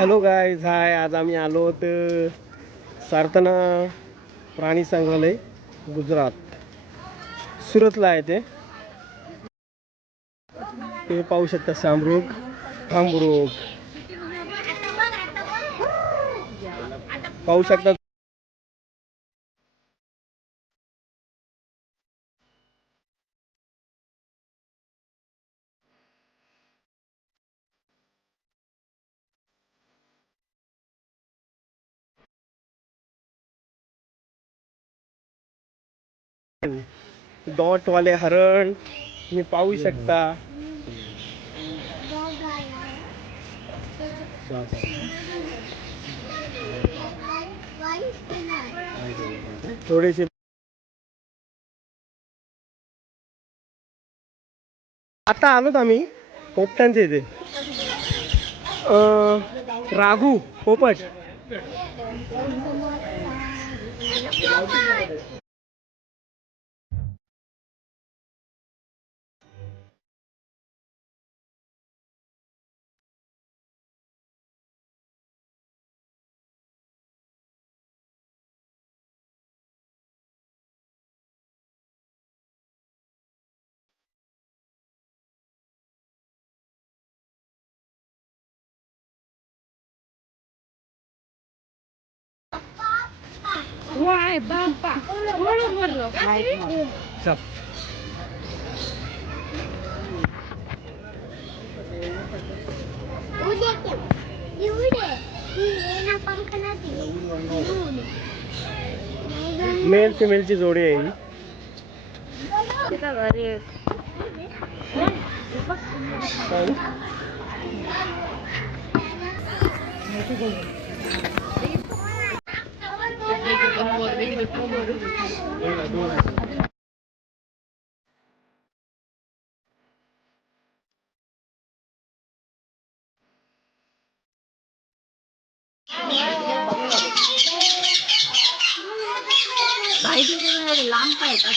Hello guys, हाय. आज आम्ही आलो होतो सारथना प्राणी संग्रहालय, गुजरात, सुरतला आहे ते. तुम्ही पाहू शकता शामरुख, खामरुख पाहू शकता. डॉटवाले हरण तुम्ही पाहू शकता. थोडेसे आता आलोत आम्ही पोपटांचे इथे. राघू पोपट. Why, Bapak? चल. मेल फिमेलची जोडी आहे ही. लांब पाहिजे.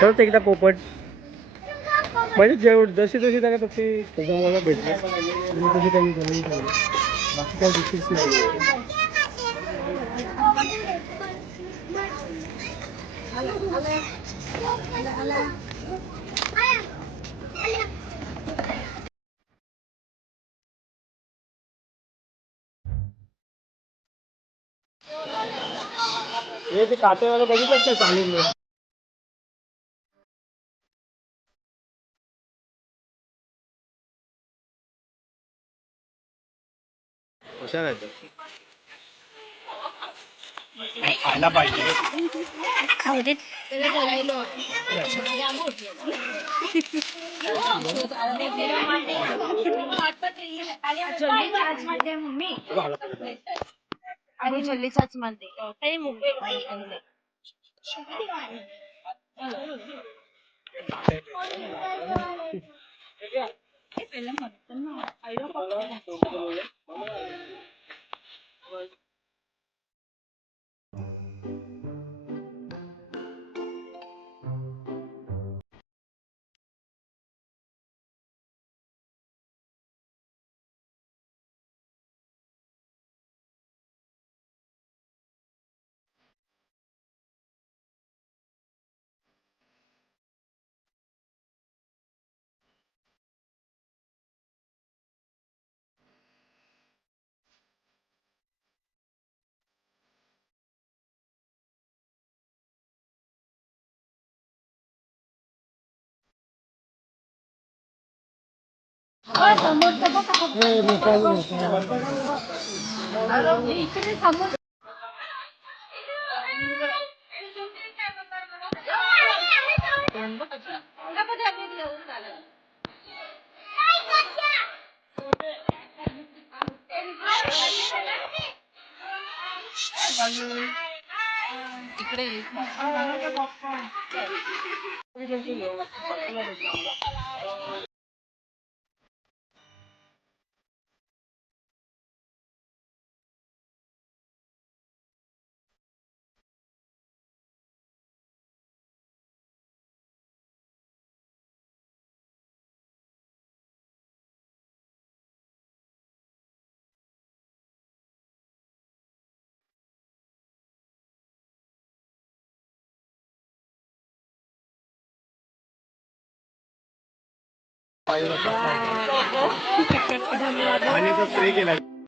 खरंच एकदा पोपट म्हणजे जशी जशी त्याला तशी जमायला भेटली तशी त्यांनी जमवून ठेवली. बाकी काय विशेष नाही. हे ते काटेवाले बघितलं का पाणी. हुशार आहे खायला पाहिजे. खाऊ देत. आणि जल्लीचाच मध्ये इकडे पाण्याचा स्प्रे केला